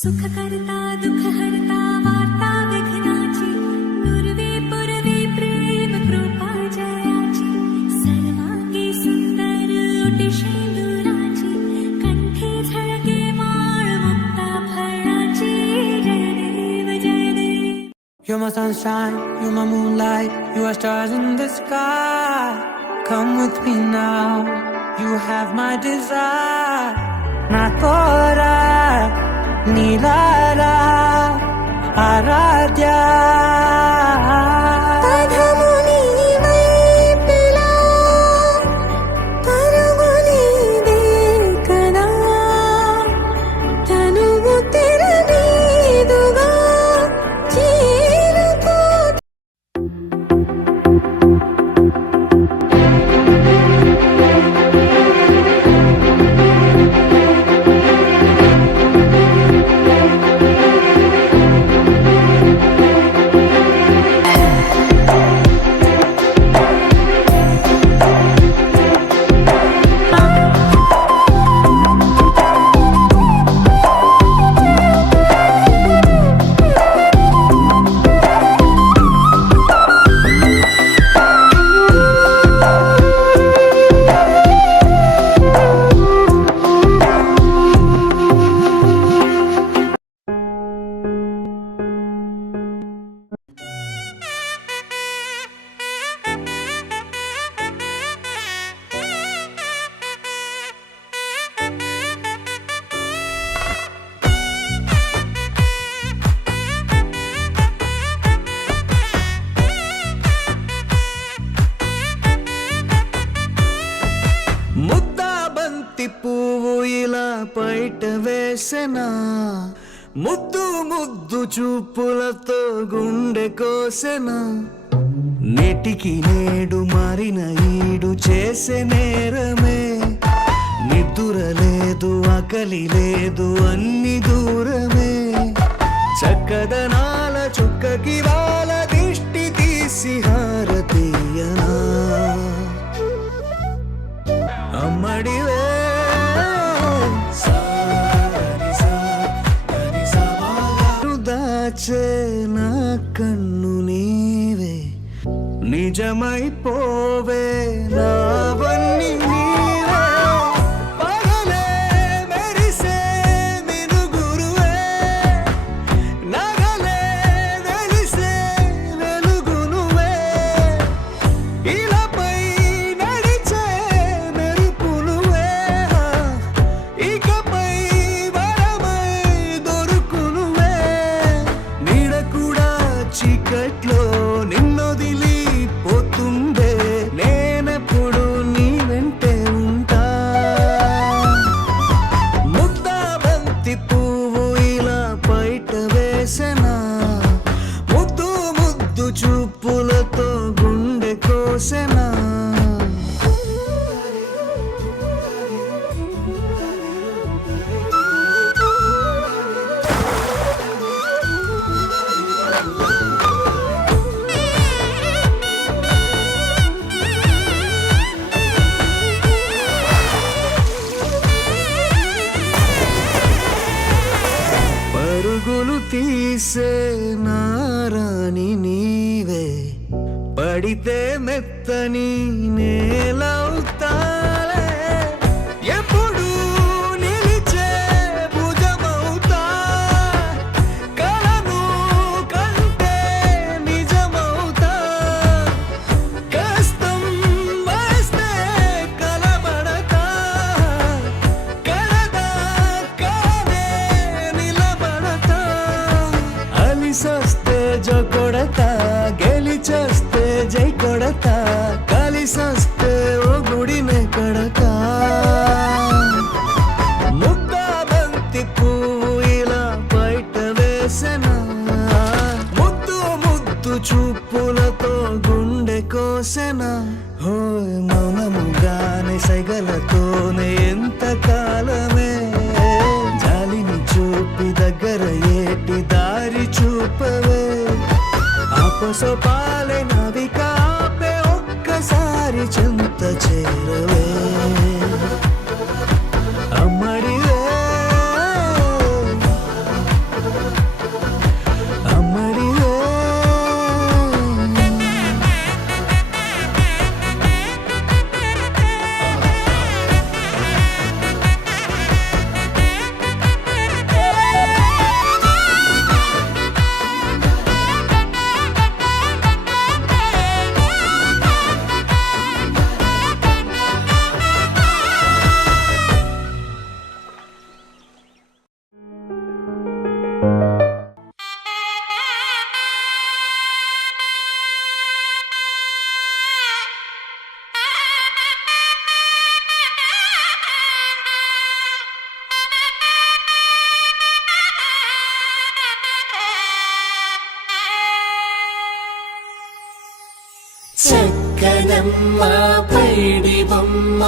सुखकर्ता दुःखहर्ता वार्ता विघ्नाची पूर्वे पूर्वे प्रेम कृपा जयाची सर्वांगी सुंदर ओटी शेंदुराची कंठी झळके माळ मुक्ता फळाची जय देव जय देव. You're my sunshine, you're my moonlight, you are stars in the sky. Come with me now, you have my desire. Nakora Nilara Aradhya Padhamuni vaipila parumuni dekana tanuvu tera needuga cheeruko. ముద్దాబంతి పువ్వు ఇలా బయట వేసెనా ముద్దు ముద్దు చూపులతో గుండె కోసెనా నేటికి నేడు మారిన ఈడు చేసే నేరమే నిద్ర లేదు ఆకలి లేదు అన్ని దూరమే చక్కదనాల చుక్కకి వాళ్ళ దిష్టి తీసి హారతీయనా అమ్మడివే దాచే నా కన్ను నీవే నిజమైపోవే నావన్నీ నీవే పగలే మెరిసే మినుగురువే నగలే వెలిసే వెలుగు నువ్వే ఇలాపై నడిచే మెరుపు నువ్వే ఇకపై వరమై దొరుకు నువ్వే నీడ కూడా చీకట్లో నిన్నొదిలి పోతుందే నేనెప్పుడు నీ వెంటే ఉంటా ముద్దాబంతి పువ్వు ఇలా బయట వేసెనా ముద్దు ముద్దు చూపులతో గుండె కోసెనా పరుగులు తీసే నారాణి నీవే పడితే మెత్తని నేలవుతాలే ఎప్పుడు నిలిచే భుజమవుతా కలను కంటే నిజమవుతా కష్టం వస్తే కలబడతా కలదా కానే నిలబడతా అలిసొస్తే జో కొడతా గెలిచొస్తే జై కొడతా కలిసొస్తే ఓ గుడినే కడతా ముద్దాబంతి పువ్వు ఇలా బయట వేసెనా ముద్దు ముద్దు చూపులతో గుండె కోసెనా హోయ్ మౌనముగానే సైగలతోనే ఎంత కాలమే జాలిని చూపి దగ్గర ఏటి దారి చూపవే ఆపసోపాలే నావిక ఆపే ఒక్కసారి చెంత చేరవే అమ్మడివే బతుకమ్మ పైడి బొమ్మ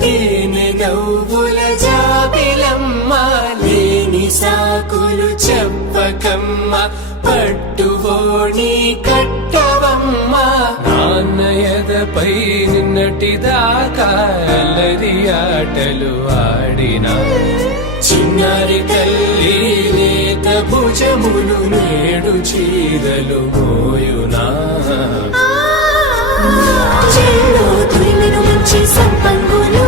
తేనె నవ్వుల జాబిలమ్మ లేని సాకులు చెప్పకమ్మ పట్టువోణి కట్టవమ్మ నాన్నయదపై నిన్నటిదాకా అల్లరి ఆటలు ఆడినా చిన్నారి తల్లి లేత భుజములు నేడు చీరలు మోయునా చెల్లో తురిమెను మంచి సంపంగులు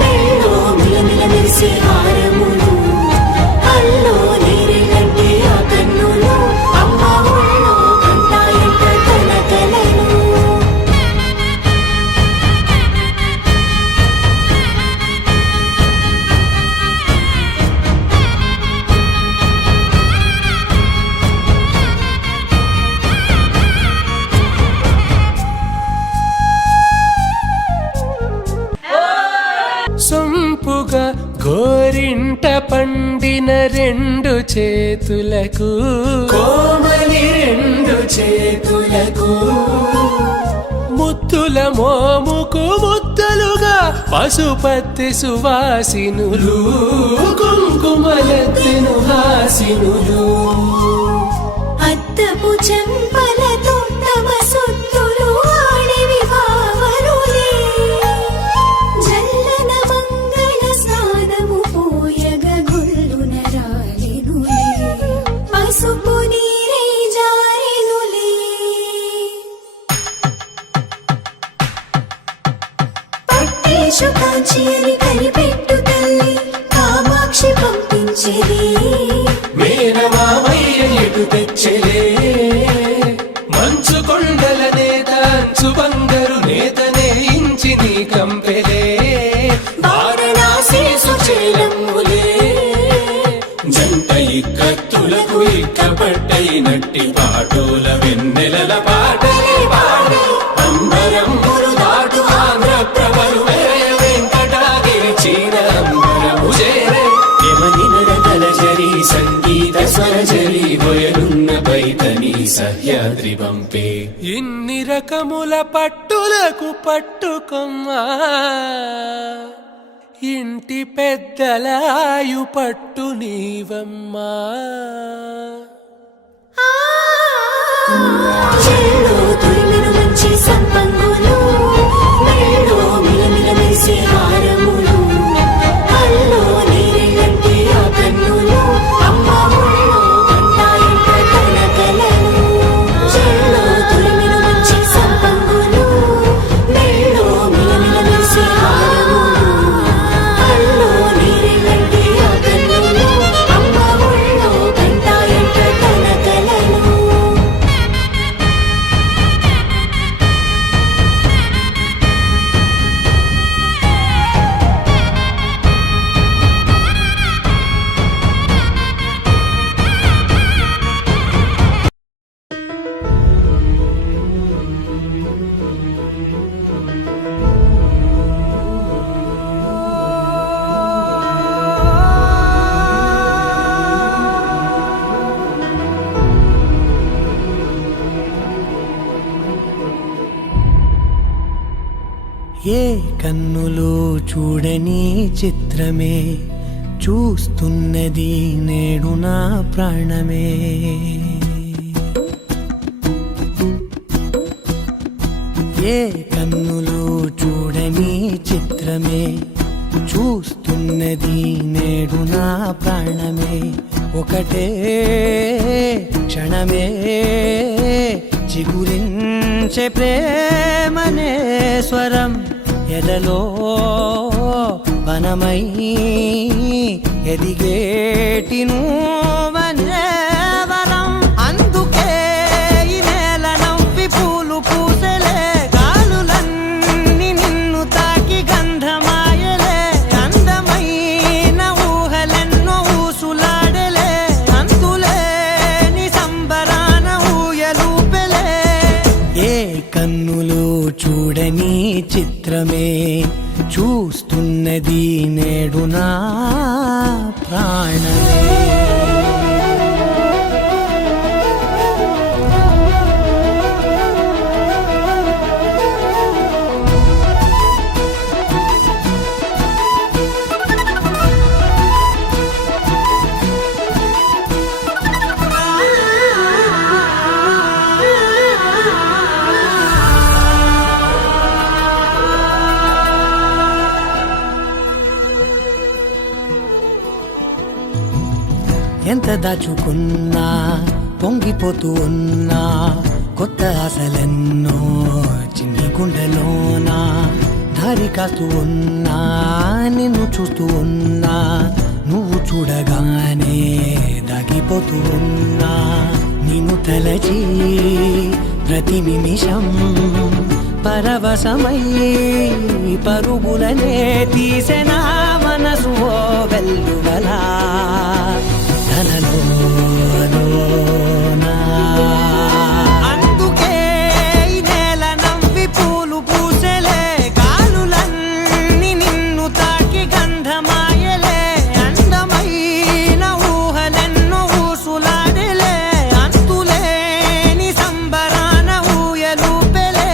మెల్లో మిలమిల మెరిసే హారములు కల్లో నీరెళ్ళంటే ఆ కన్నులు అమ్మ ఒళ్ళో కంటాయంట కలకలను సొంపుగా గోరింట పండిన రెండు చేతులకు కోమలి రెండు చేతులకు ముద్దుల మోముకు ముద్దలుగా పశుపతి సువాసినులు కుంకుమలెత్తెను హాసినులు అద్దపు చెంపలతో తమ సొత్తులు ఆడివి భావరులే జల్లన మంగళ స్నానము పోయగ గొల్లున రాలినులే పసుపు నీరే జారినులే పట్టేశు కాంచి అని కనిపెట్టు తల్లి కామాక్షి పంపించేది మేనమామయ్య ఎటు తెచ్చలే మంచు కొండల నేత అంచు బంగారు నేతనే ఇంచి నీ కంపెలే వారణాసి సుచేలమ్ములే జంట ఇక్కత్తులకు ఇక్కపట్టైనట్టి పాటోల వెన్నెలల పాటలే పాడే అంబరమ్ములు దాటు ఆంధ్ర ప్రభలు వెంకటాగిరి చీర అంబరము చేరే యమని నడకల జరి సంగీత స్వరజరి బయలున్న బైతని సహ్యాద్రి పంపే ఇన్ని రకముల పట్టులకు పట్టుకొమ్మా ఇంటి పెద్దలాయు పట్టు నీవమ్మా చెల్లో తురిమెను మంచి సంపంగులు మెల్లో మిలమిల మెరిసే హారములు కల్లో నీరెళ్ళంటే ఆ కన్నులు అమ్మ ఒళ్ళో కంటాయంట కలకలను చెల్లో తురిమెను మంచి సంపంగులు మెల్లో మిలమిల మెరిసే హారములు కల్లో నీరెళ్ళంటే ఆ కన్నులు అమ్మ ఒళ్ళో కంటాయంట కలకలను ఏ కన్నులు చూడని చిత్రమే చూస్తున్నది నేడు నా ప్రాణమే ఏ కన్నులు చూడని చిత్రమే చూస్తున్నది నేడు నా ప్రాణమే ఒకటే క్షణమే చిగురించే ప్రేమనే స్వరం ఎదలో వనమై ఎదిగేటి నువ్వనే వరం అందుకే ఈ నేల నవ్వి పూలు పూసలే గాలులన్నీ నిన్ను తాకి గంధమాయలే అందమైన ఊహలెన్నో ఊసులాడలే అంతులేని సంబరాన ఊయలూపెలే ఏ కన్నులు చూడని చిత్రమే చూస్తున్నది నేడు నా ప్రాణమే ఎంత దాచుకున్నా పొంగిపోతూ ఉన్నా కొత్త ఆశలెన్నో చిన్ని గుండెలోనా దారి కాస్తూ ఉన్నా నిన్ను చూస్తూ ఉన్నా నువ్వు చూడగానే దాగిపోతూ ఉన్నా నిన్ను తలచి ప్రతి నిమిషం పరవశమై పరుగులనే తీసెనా మనసు ఓ వెల్లువలా ధనలోనా అందుకే ఈ నేల నవ్వి పూలు పూసెలే గాలులన్నీ నిన్ను తాకి గంధమాయలే అందమైన ఊహలెన్నో ఊసులాడలే అంతులేని సంబరాన ఊయలూపెలే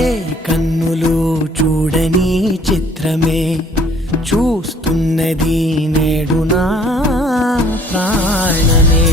ఏ కన్నులు చూడని చిత్రమే చూస్తున్నది నేడు నా ప్రాణమే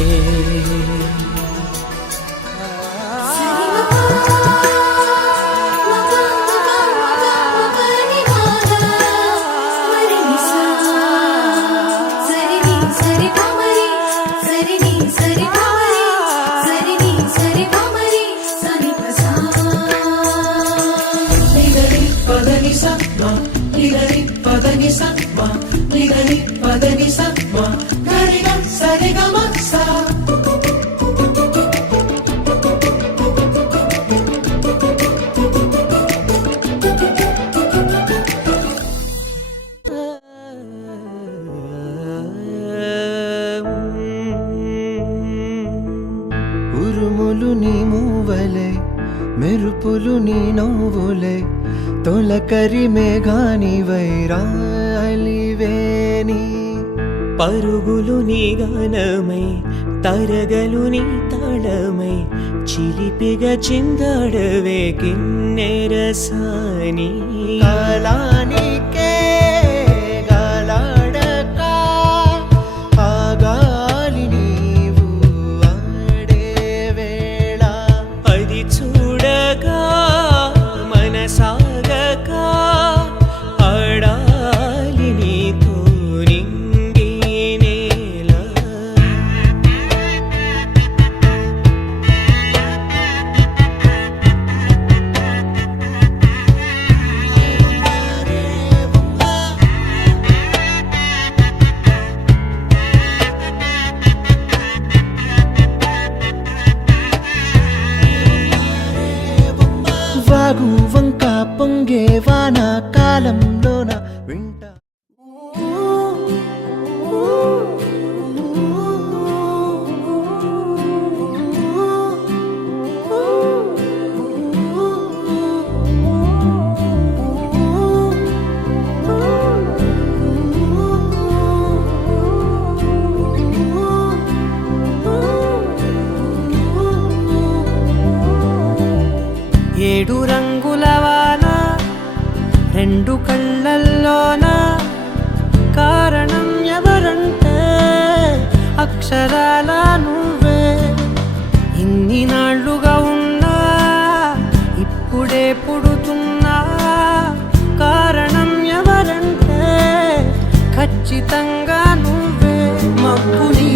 ఉరుములు నీ మూవలే మెరుపులు నీ నవ్వులే తొలకరి మేఘాని వైరాలివేని పరుగులు నీ గానమై తరగలు నీ తాళమై చిలిపిగా చిందాడవే కిన్నెరసాని కాలానికే గాలాడక ఆ గాలి నీవు ఆడే వేళ అది చూడగా మనసాగక ఆడాలి నీతో నింగి నేల వాగు వంక పొంగే వాన కాలంలోన వింట ఏడు రంగుల వాన రెండు కళ్ళల్లోన కారణం ఎవరంటే అక్షరాల నువ్వే ఇన్ని నాళ్ళుగా ఉన్నా ఇప్పుడే పుడుతున్నా కారణం ఎవరంటే ఖచ్చితంగా నువ్వే మబ్బుని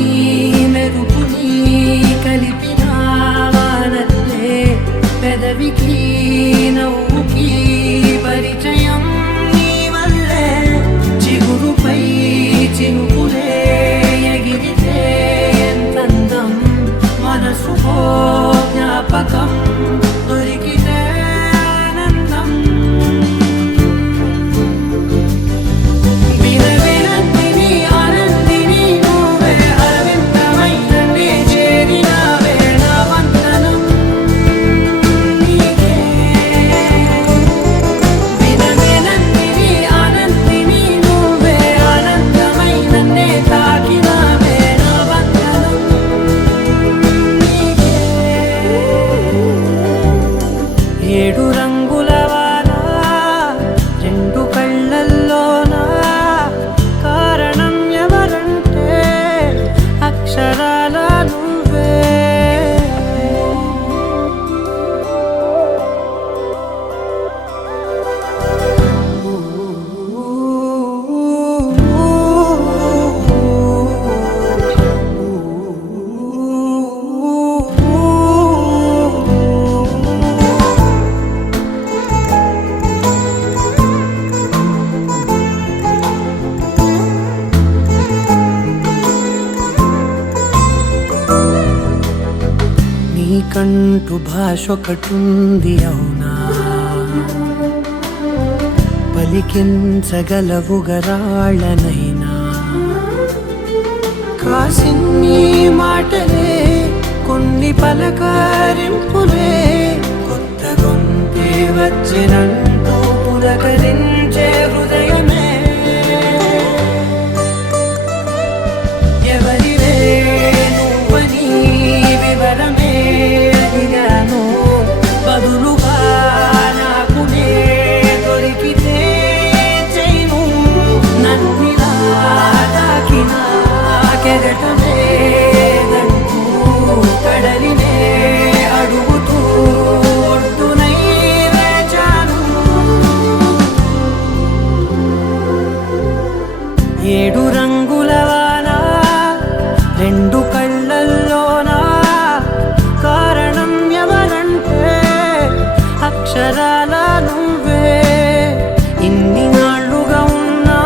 మెరుపుని కలిపిన వానల్లే పెదవికి నవ్వుకి పరిచయం నీ వల్లే చిగురుపై చినుకులే ఎగిరితే ఎంతందం మనసుకో జ్ఞాపకం దొరికితే ఆనందం వినవినంతిని మనకంటూ భాష ఒకటుంది అవునా, పలికించగలవు గరాళ్ళనైనా. కాసిన్ని మాటలే కొన్ని పలకరింపులే, కొత్త గొంతే వచ్చినంటూ పులకరించే హృదయమే. ఎవరివే నువ్వని వివరమే అడిగాను, బదులుగా నాకునే దొరికితే చేయను. నన్నిలా తాకినా కెరటమే దంటూ కడలినే అడుగుతూ ఒడ్డునై వేచాను. ఏడు రంగుల వాన రెండు కళ్ళల్లోనా, కారణం ఎవరంటే అక్షరాల నువ్వే. ఇన్ని నాళ్ళుగా ఉన్నా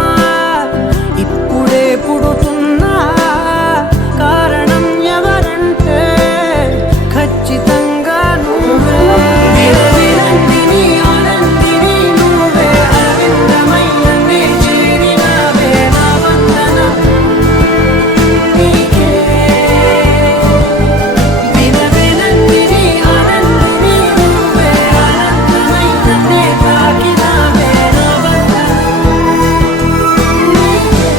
ఇప్పుడే పుడుతున్నా, కారణం ఎవరంటే ఖచ్చితంగా నువ్వే. విరవిరందిని ఆనందిని నువ్వే, అరవిందమయ్యనే చేరినావే. నా వందనం నీకే. విరవిరందిని ఆనందిని నువ్వే, అనంతమయ్యనే తాకినావే. నా వందనం నీకే.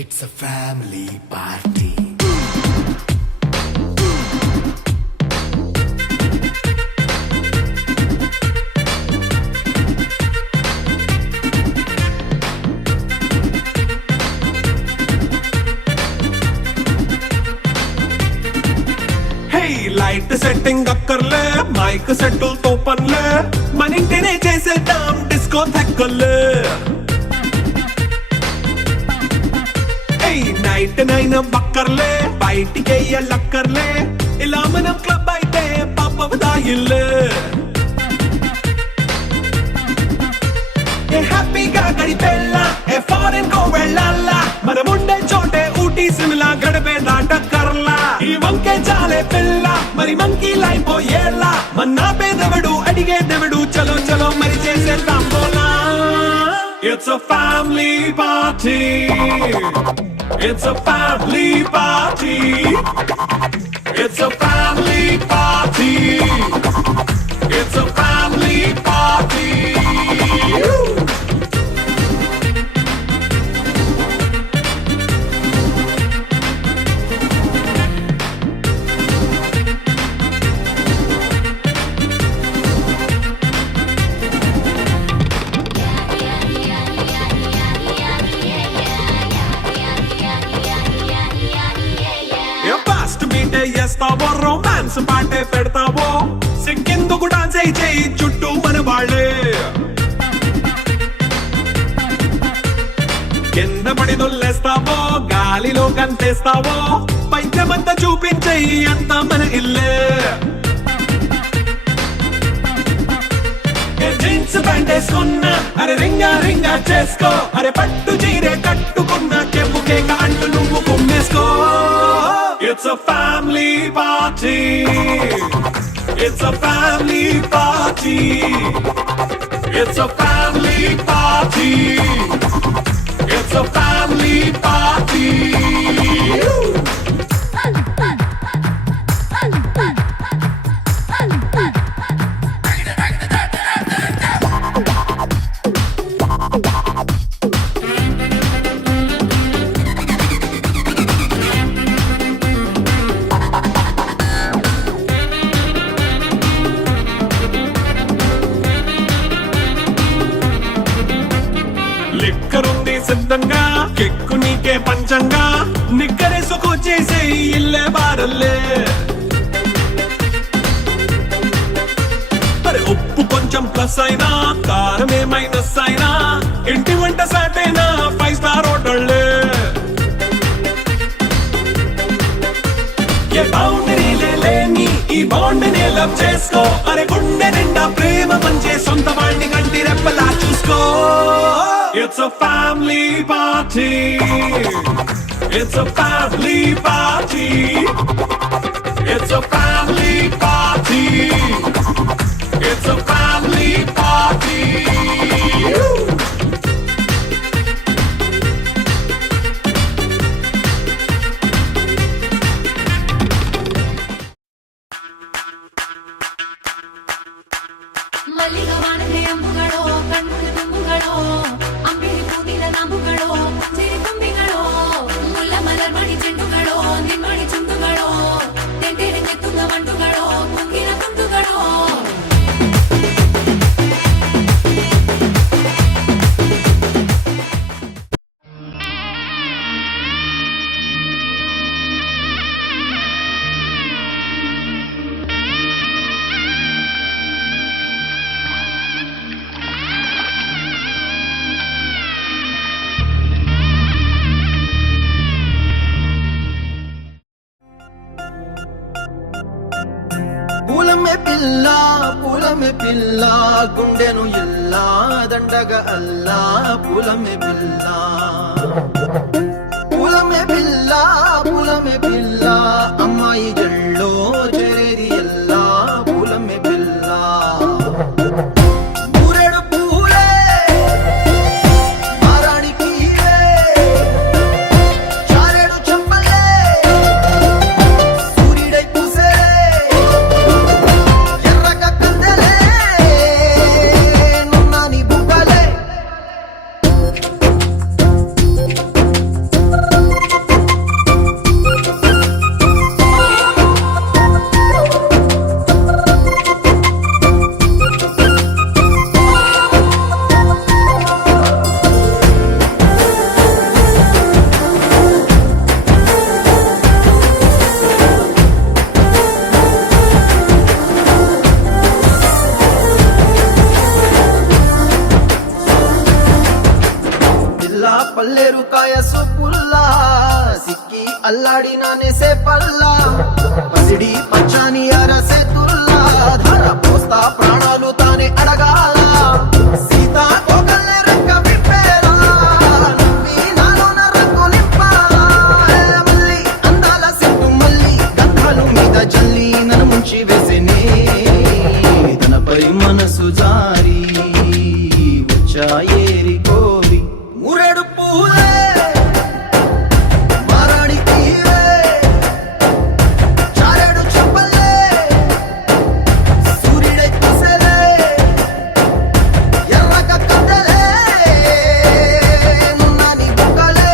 It's a family party. Hey, light setting అక్కర్లే, మైక్ సెట్టులతో పనులే, మన ఇంటినే చేసేద్దాం డిస్కో థెక్కలే. నైట్ నైన్ బక్కర్లే, బయటికి లక్కర్లే, ఇలా మనం క్లబ్ అయితే పాపదాయిల్లే. ఏ హ్యాపీగా గడిపెళ్ళా, ఏ ఫారెన్ కో వెళ్ళాలా, మనం ఉండే చోటే ఊటీ సిమ్లా గడిపే దాటక్కర్లా. ఈ వంకే చాలే పిల్ల, మరి మంకీ లైపోయేలా, మన్నా పేదవడు అడిగేదెవడు, చలో చలో మరి చేసేద్దాం బోలా. It's a family party. It's a family party. It's a family party. It's a family party. Fast మీటే చేస్తావో, రొమాన్స్ పాటే పెడతావో, సిక్కిందుకు డాన్స్ అయి చేయి చుట్టూ మన వాళ్ళే. కింద పడి దొల్లేస్తావో, గాలిలో కంతేస్తావో, పైద్యమంతా చూపించేయి అంతా మన ఇల్లే. జీన్స్ ప్యాంట్ వేసుకున్నా, అరే రింగా రింగా చేసుకో, అరే పట్టు చీరే కట్టుకున్నా, చెప్పుకే కాంటు నువ్వు కుమ్మేసుకో. It's a family party. It's a family party. It's a family party. It's a family party. లిక్కరుంది సిద్ధంగా, కెక్కు నీకే పంచంగా, నిక్కరేసుకు చేసే ఇల్లే బారల్లే. అరే ఉప్పు కొంచెం ప్లస్ అయినా, కారం మైనస్ అయినా, ఇంటి వంట సాటైనా 5 స్టార్ హోటళ్ళే. ఏ బౌండరీ లేని ఈ బాండ్ ని లవ్ చేసుకో, అరే గుండె నిండా ప్రేమ పంచే సొంత వాణ్ణి కంటి రెప్పలా చూసుకో. It's a family party. It's a family party. It's a family party. It's a family party. ಮಲ್ಲಿಗವಾನದೆ ಅಂಬುಗಳೋ ಕಣ್ಣುಗಳ ತುಂಬುಗಳೋ ಅಂಬಿಳಿ ಹೂವಿನ ನಂಬುಗಳೋ ಮುಂಜಿರಿ ತುಂಬಿಗಳೋ ಮುಲ್ಲ ಮಲರ್ಮಣಿ ಚೆಂಡುಗಳೋ ನಿಮ್ಮಣಿ ಚುಂಡುಗಳೋ ತೆಂಟೆರೆ ಕೆತ್ತುಂಗ ಮಂಟುಗಳೋ ಕುಂಗಿನ ತುಂಡುಗಳೋ పూలమే పిల్ల గుండెను ఇల్లా దండగ అల్లా పూలమే పిల్ల పూలమే పిల్ల అమ్మాయి జల్లో చేరేది ఎల్లా పూలమే పిల్ల ఊరెడు పూలే మారాడికి చారెడు చెప్పలే సూర్యుడై పూసే పల్లేరు కాయ సొప్పుల్లా సిక్కి అల్లాడి నానేసే పల్లా పసిడి పచ్చాని అరసే తుల్లా ధర పోస్తా ప్రాణాలు తానే అడగాల సీతా కోకల్లే రెక్క విప్పేలా నవ్వి నాలోన రంగు నింపాలా మళ్ళీ అందాల సిగ్గు మళ్ళీ గంధాలు మీద జల్లి నన్ను ముంచి వేసేనే తనపై మనసు జారి వచ్చాయేరి కోరి ఊరేడు పూలే మారాణి తీరే చారెడు చెప్పలే సూర్యుడై పూసలే ఎర్రక కద్దలే నున్నాని బుక్కలే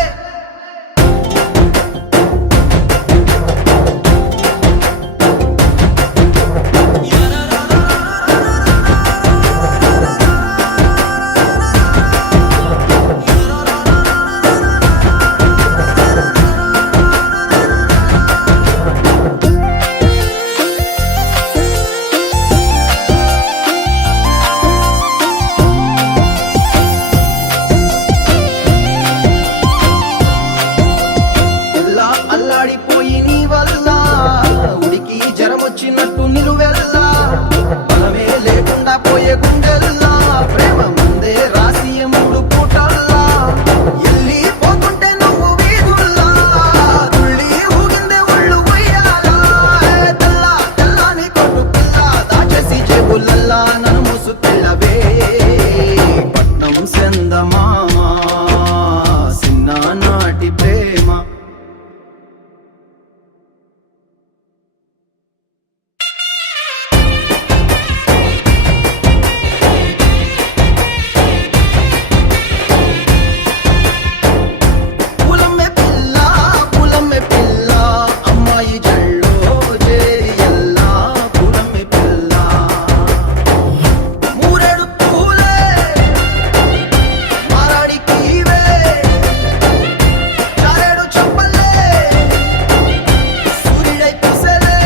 అల్లాడిపోయి నీ వల్ల ఉడికి జరమొచ్చినట్టు నిలువెల్లా బలమే లేకుండా పోయే గుండెల్లా ప్రేమ ముందే రాసి మూడు పూటల్లా ఎల్లి పోతుంటే నువ్వు వీధుల్లా తుళ్ళి ఊగిందే ఒళ్ళు ఉయ్యాలా తెల్లాని కొట్టు పిల్ల దాచేసి జేబులల్లా నన్ను మూసుకెళ్ళవే పట్నం సెందమామా సిన్నానాటి ప్రేమ పూలమే పిల్ల అమ్మాయి జల్లో చేరి ఎల్లా పూలమే పిల్ల మూరెడు పూలే మారాడికి చారెడు చెప్పలే సూర్యుడై పూసలే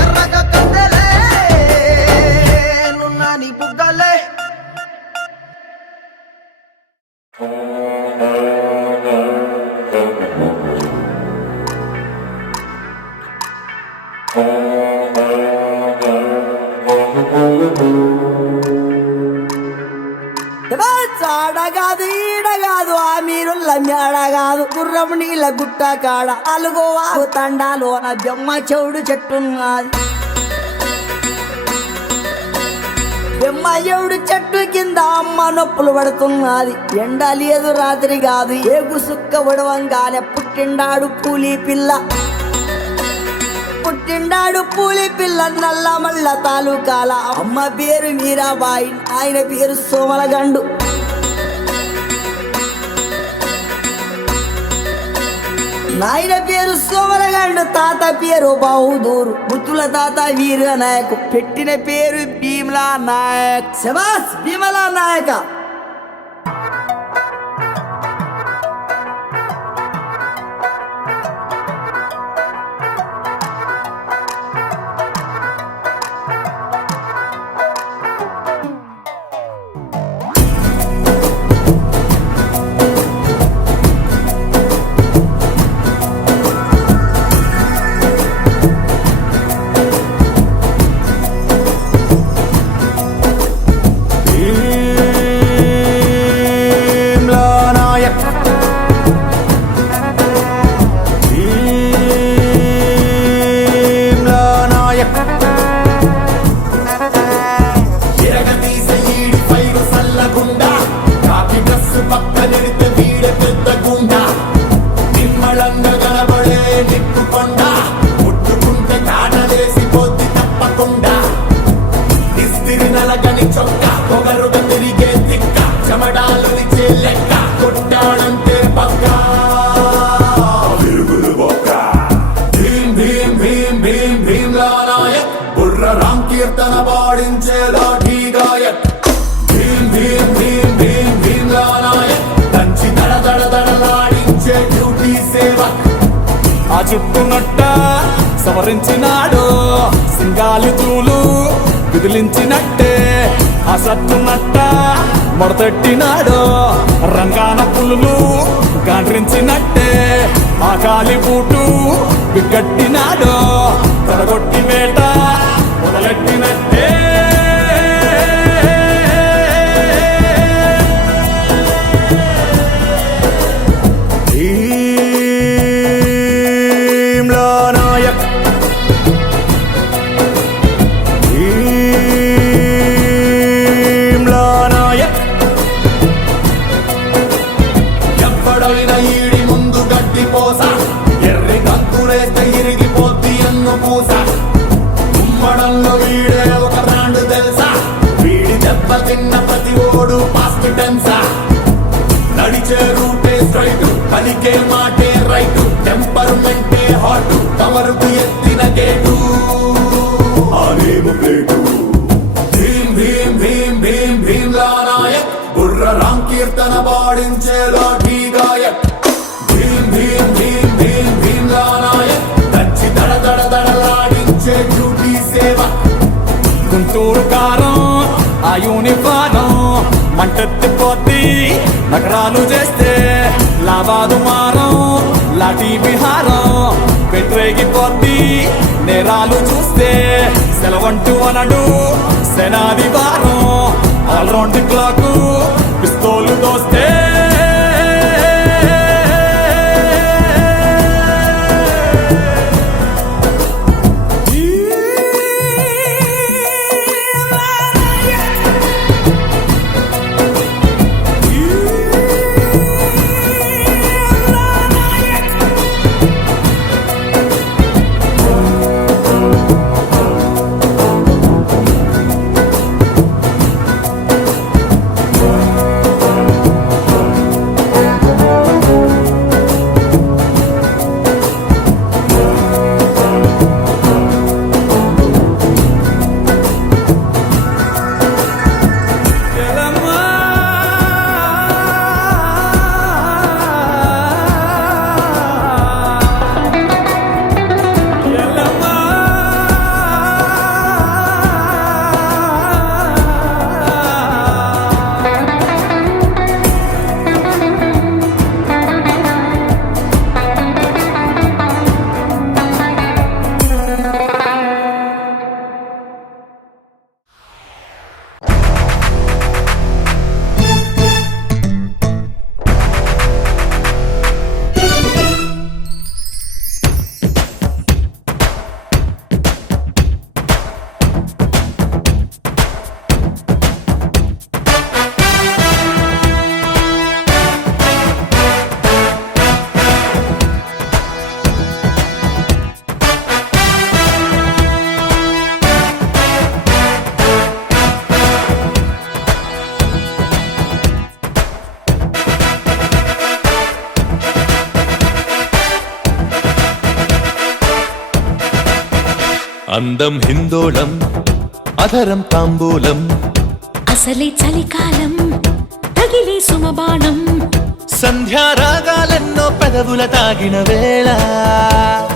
ఎర్రగా కద్దలే నున్నాని బుగ్గలే Dance! తండాల మేడ కాదు గుర్రం నీళ్ళ గుట్ట కాడ అలుగోవాగు తండాలోన బెమ్మ చెవుడు చెట్టున్నది బెమ్మ చెవుడు చెట్టు కింద అమ్మ నొప్పులు పడుతున్నది ఎండ లేదు రాత్రి కాదు ఏగు సుక్క ఉడవంగానే పుట్టిండాడు పూలి పిల్ల నల్ల మల్ల తాలూకాల అమ్మ పేరు మీరాబాయి ఆయన పేరు సోమలగండు నాయన పేరు సోమరగండు తాత పేరు బహదూరు ముత్తుల తాత వీర నాయక్ పెట్టిన పేరు భీమలా నాయక్ శబాస్ భీమలా నాయక కీర్తన పాడించే లాఠీ గాయక్ భీం భీం భీం భీం భీమ్లా నాయక్ దంచి దడ దడ దడలాడించే డ్యూటీ సేవక్ ఆ చుట్టునట్ట సవరించినాడు సింగాలి తూలు విదిలించినట్టే ఆ సట్టునట్ట మొడతెట్టినాడు రంగాన పులులు గాండ్రించినట్టే ఆ కాలి బూటు బిగ్గట్టినాడు తడగొట్టి వేట మొదలెట్టినట్టే భీమ్లా నాయక్ భీమ్లా నాయక్ ఎప్పుడైనా ఈడి ముందు గడ్డి పోస ఎర్రి కంకులేస్తే ఇరిగిపోద్ది ఎన్ను పూస ఉమ్మడంలో వీడే ఒక బ్రాండ్ తెలుసా వీడి దెబ్బ తిన్న ప్రతి ఓడు పాస్ట్ టెన్సా నడిచే రూటే స్ట్రైట్ పలికే మాటే రైట్ టెంపర్మెంటే హాట్ కవరుకు ఎత్తిన గేటు ఆనేము ప్లేటు భీం భీం భీం భీం భీమ్లా నాయక్ బుర్ర రామ్ కీర్తన పాడించే లాఠీ గాయక్ భీం భీం భీం భీం భీమ్లా నాయక్ దంచి దడ దడ దడలాడించే డ్యూటీ సేవ గుంటూరు కారం ఆ యూనిఫారం మంటెత్తిపోద్ది నగరాలు చేస్తే లాభాలు మారం లాఠీ విహారం పెట్టరేగిపోద్ది నేరాలు చూస్తే సెలవంటూ అనడు సెనాది వారం ఆల్రౌండ్ క్లాక్ పిస్తోలు దోస్తే అందం హిందోళం అధరం తాంబూలం అసలే చలికాలం తగిలే సుమబాణం సంధ్యారాగాలెన్నో పెదవుల తాగిన వేళ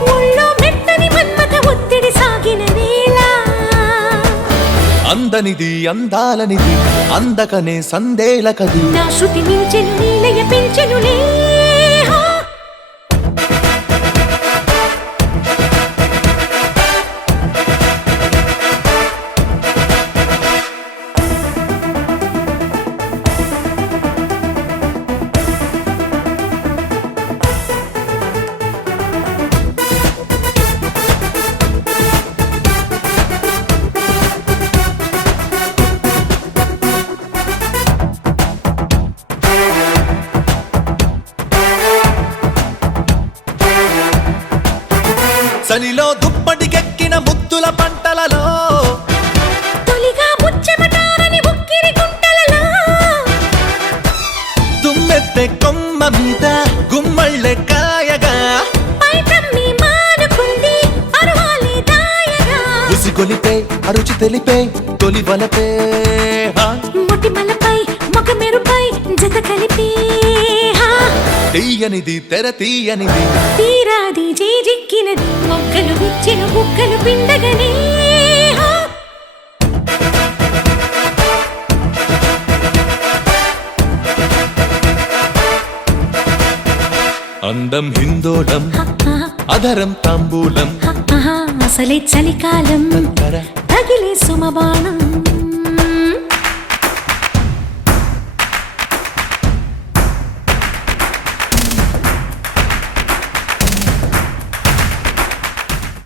ఒళ్ళో మెత్తని మన్మథ ఒత్తిడి సాగిన వేళ అందనిది అందాలనిది అందకనే సందేలకది నా శృతి మించెను నీలయ పెంచెనులే చలిలో దుప్పటికెక్కిన ముద్దుల పంటలలో తొలిగా ముచ్చెమటారని ఉక్కిరి గుంటలలో తుమ్మెత్తే కొమ్మ మీద గుమ్మళ్ళె కాయగా పైటమ్మి మానుకుంది పర్వాలే దాయగా ఉసిగొలిపే అరుచి తెలిపే తొలి వలపే మొటిమలపై మొగ మెరుపై జత కలిపి తీయనిది తెర తీయనిది తీరాది జేజిక్కినది మొగ్గలు విచ్చిన బుగ్గలు పిండగనే అందం హిందోళం అధరం తాంబూలం అసలే చలికాలం తర తగిలే సుమబాణం